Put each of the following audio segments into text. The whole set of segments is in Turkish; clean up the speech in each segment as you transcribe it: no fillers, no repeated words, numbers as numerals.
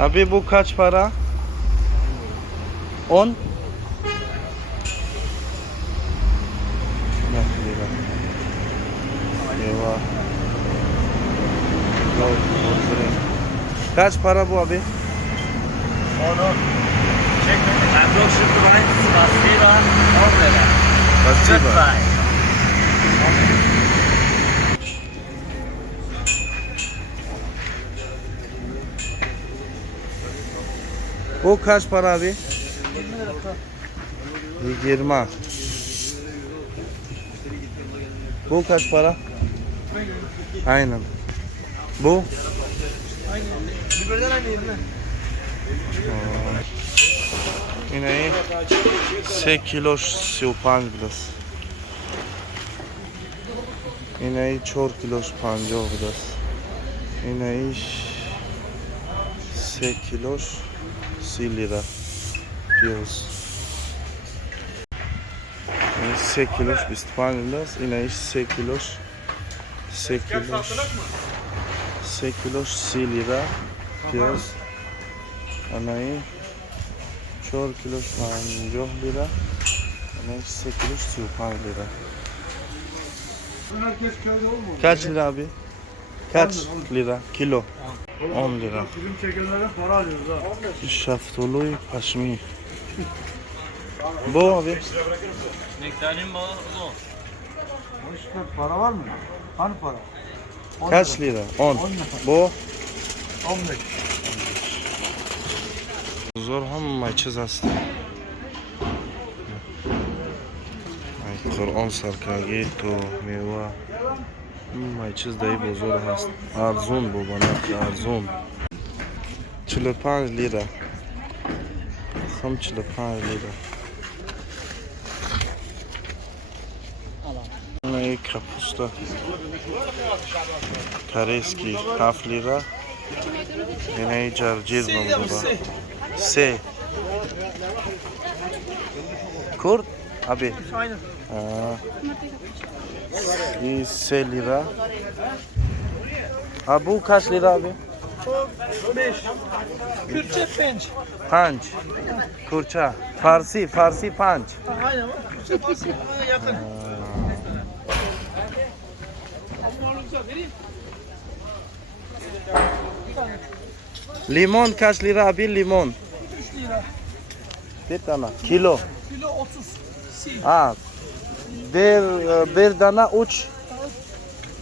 Abi bu kaç para? 10 lira. Eyvah. Kaç para bu abi? Onu çekmedim. Ben de o şırtı bana baskıyı var. 10 lira. Kaç Good para? buy. Bu kaç para abi? 20. Bu kaç para? Aynen. Bu? Biberden aynı yerine. Yine 8 kiloş siupan biraz. Yine 4 kiloş panjo biraz. Yine 8 kiloş 3 lira diyoruz. 8 kiloş 25 biraz. Yine 8 kiloş 8 kiloş 3 lira diyoruz. Anayı 4 kiloş panjo lira. Yine 8 kiloş siupan lira. Herkes köyde olmuyor. Kaç lira abi? Kaç lira? Kilo. 10 lira. Bizim çekirdelerden para alıyoruz ha. Şaftolu paşmi. Bu abi. Nektarin balı o. İşte para var mı? Hani para? 10 Kaç lira? 10. 10 lira. Bu 15. zor hamma çiz hasta. Ay Kur'an sarkagi to meva. Hamma çiz dayı bu zor hast. Arzun bu bana arzun. 45 lira. 45 lira. Ne kapusta. Kareski 7 lira. Yine carcir var burada. Se. Kurt abi. Aynen. İyi se lira. Ha bu kaç lira abi? 5. Kürtçe penç. Panç. Kurça. Farsi panç. Aynen. Kürtçe farsı. Yakın. Limon kaç lira abi limon? 3 lira. Bir tane. Kilo. Kilo 30. Si. Ha. Bir tane uç.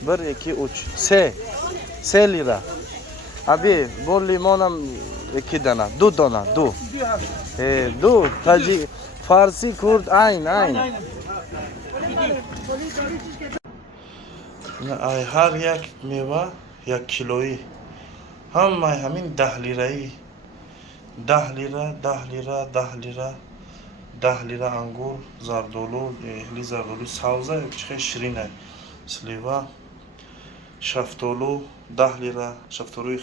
1 2 3. Se lira. Abi bu limonum 2 tane. Du tane. Du. Du. Taci. Farsi Kürt aynı. Aynen. Ay her یک میوه یک کیلویی هم همین 10 لirایی 10 lira 10 lira 10 lira 10 lira انگور زردولو ehli زردولو سبزه چه شیرینه سلیوا شفتولو 10 lira شفتولوی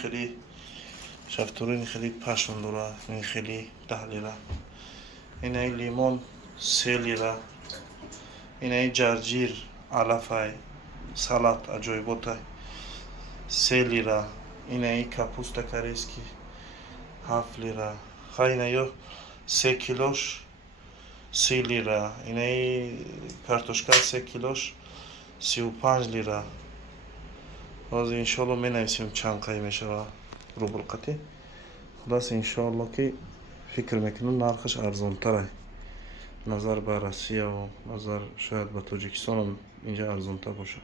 خیلی پشم داره این خیلی 10 lira اینه لیمون 3 lira اینه جرجیر علفای salat acayibota 3 lira yine kapusta kareski 7 lira hayne yo 3 kiloş 3 lira yine kartoşka 3 kiloş 35 lira az inşallah menevsim çankay mesela rubul qati خلاص inşallah ki fikir mekanın narxış arzon taray nazar ba Rossiya و nazar şayet ba Tojikistan ince arzon ta boşa